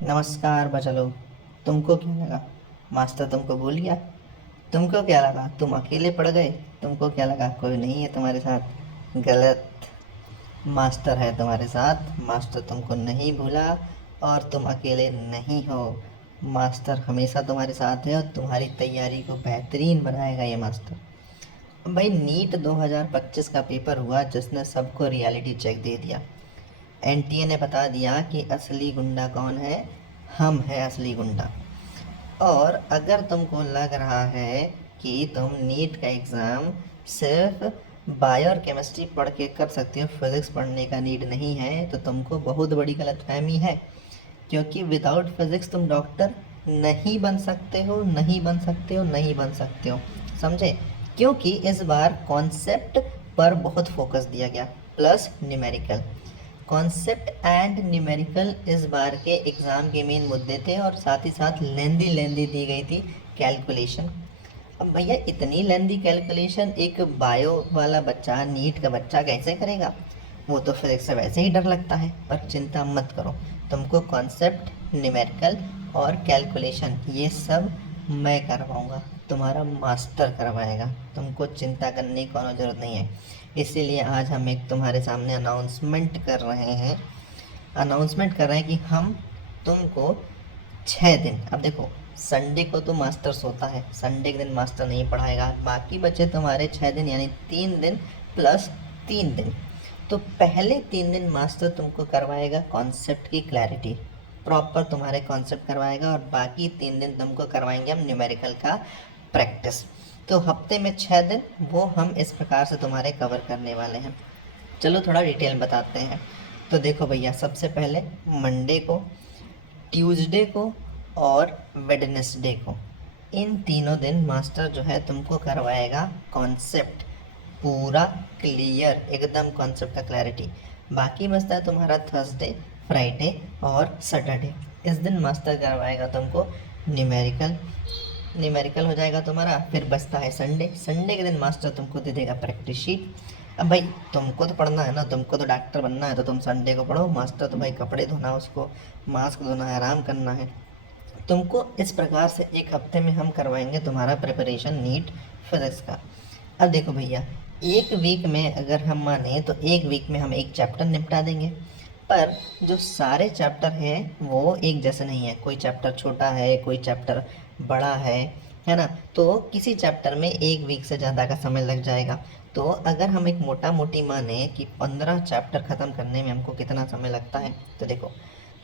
नमस्कार बच्चा लोग। तुमको क्या लगा मास्टर तुमको भूल गया? तुमको क्या लगा तुम अकेले पड़ गए? तुमको क्या लगा कोई नहीं है तुम्हारे साथ? गलत। मास्टर है तुम्हारे साथ। मास्टर तुमको नहीं भूला और तुम अकेले नहीं हो। मास्टर हमेशा तुम्हारे साथ है और तुम्हारी तैयारी को बेहतरीन बनाएगा ये मास्टर। भाई नीट 2025 का पेपर हुआ जिसने सबको रियलिटी चेक दे दिया। एनटीए ने बता दिया कि असली गुंडा कौन है। हम है असली गुंडा। और अगर तुमको लग रहा है कि तुम नीट का एग्ज़ाम सिर्फ बायो और केमिस्ट्री पढ़ के कर सकते हो, फिज़िक्स पढ़ने का नीड नहीं है, तो तुमको बहुत बड़ी गलतफहमी है। क्योंकि विदाउट फिज़िक्स तुम डॉक्टर नहीं बन सकते हो, नहीं बन सकते हो, नहीं बन सकते हो। समझे? क्योंकि इस बार कॉन्सेप्ट पर बहुत फोकस दिया गया, plus numerical. Concept and numerical इस बार के एग्ज़ाम के मेन मुद्दे थे और साथ ही साथ लेंदी लेंदी दी गई थी कैलकुलेशन। अब भैया इतनी लेंदी कैलकुलेशन एक बायो वाला बच्चा, नीट का बच्चा कैसे करेगा? वो तो फिजिक्स से वैसे ही डर लगता है। पर चिंता मत करो, तुमको कॉन्सेप्ट, न्यूमेरिकल और कैलकुलेशन ये सब मैं करवाऊँगा। तुम्हारा मास्टर करवाएगा। तुमको चिंता करने की कोनो ज़रूरत नहीं है। इसीलिए आज हम एक तुम्हारे सामने अनाउंसमेंट कर रहे हैं। अनाउंसमेंट कर रहे हैं कि हम तुमको 6 दिन, अब देखो संडे को तो मास्टर सोता है, संडे के दिन मास्टर नहीं पढ़ाएगा, बाकी बचे तुम्हारे 6 दिन यानी 3 दिन प्लस 3 दिन। तो पहले 3 दिन मास्टर तुमको करवाएगा कॉन्सेप्ट की क्लैरिटी, प्रॉपर तुम्हारे कॉन्सेप्ट करवाएगा, और बाकी 3 दिन तुमको करवाएंगे हम न्यूमेरिकल का प्रैक्टिस। तो हफ्ते में 6 दिन वो हम इस प्रकार से तुम्हारे कवर करने वाले हैं। चलो थोड़ा डिटेल बताते हैं। तो देखो भैया, सबसे पहले मंडे को, ट्यूसडे को और वेडनेसडे को, इन तीनों दिन मास्टर जो है तुमको करवाएगा कॉन्सेप्ट पूरा क्लियर, एकदम कॉन्सेप्ट का क्लैरिटी। बाकी बचता है तुम्हारा थर्सडे, फ्राइडे और सैटरडे। इस दिन मास्टर करवाएगा तुमको न्यूमेरिकल। न्यूमेरिकल हो जाएगा तुम्हारा। फिर बचता है संडे। संडे के दिन मास्टर तुमको दे देगा प्रैक्टिस शीट। अब भाई तुमको तो पढ़ना है ना, तुमको तो डॉक्टर बनना है, तो तुम संडे को पढ़ो। मास्टर तो भाई कपड़े धोना, उसको मास्क धोना है, आराम करना है। तुमको इस प्रकार से एक हफ्ते में हम करवाएंगे तुम्हारा प्रिपरेशन नीट फिजिक्स का। अब देखो भैया, एक वीक में अगर हम माने तो एक वीक में हम एक चैप्टर निपटा देंगे। पर जो सारे चैप्टर हैं वो एक जैसे नहीं है। कोई चैप्टर छोटा है, कोई चैप्टर बड़ा है ना? तो किसी चैप्टर में एक वीक से ज़्यादा का समय लग जाएगा। तो अगर हम एक मोटा मोटी माने कि 15 चैप्टर ख़त्म करने में हमको कितना समय लगता है, तो देखो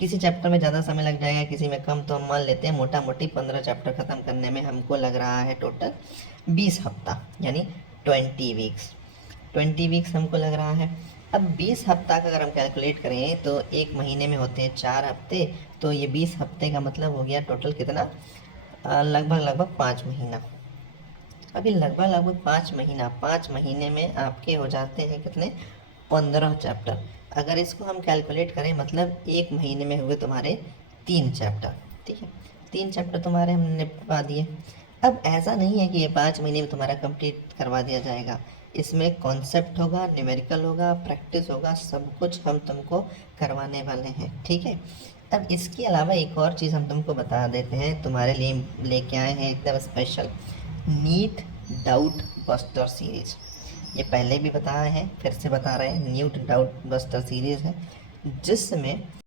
किसी चैप्टर में ज़्यादा समय लग जाएगा, किसी में कम। तो हम मान लेते हैं मोटा मोटी 15 चैप्टर ख़त्म करने में हमको लग रहा है टोटल 20 हफ्ता, यानी 20 वीक्स। 20 वीक्स हमको लग रहा है। अब 20 हफ्ता का अगर हम कैलकुलेट करें तो एक महीने में होते हैं 4 हफ्ते। तो ये 20 हफ्ते का मतलब हो गया टोटल कितना? लगभग लगभग 5 महीना। अभी लगभग लगभग 5 महीना, 5 महीने में आपके हो जाते हैं कितने? 15 चैप्टर। अगर इसको हम कैलकुलेट करें मतलब एक महीने में हुए तुम्हारे 3 चैप्टर। ठीक है, 3 चैप्टर तुम्हारे हमने निपटा दिए। अब ऐसा नहीं है कि ये 5 महीने में तुम्हारा कंप्लीट करवा दिया जाएगा। इसमें कॉन्सेप्ट होगा, न्यूमेरिकल होगा, प्रैक्टिस होगा, सब कुछ हम तुमको करवाने वाले हैं। ठीक है। अब इसके अलावा एक और चीज़ हम तुमको बता देते हैं, तुम्हारे लिए लेके आए हैं एकदम special NEET doubt buster series. ये पहले भी बताया है, फिर से बता रहे हैं, नीट डाउट बस्टर सीरीज है जिसमें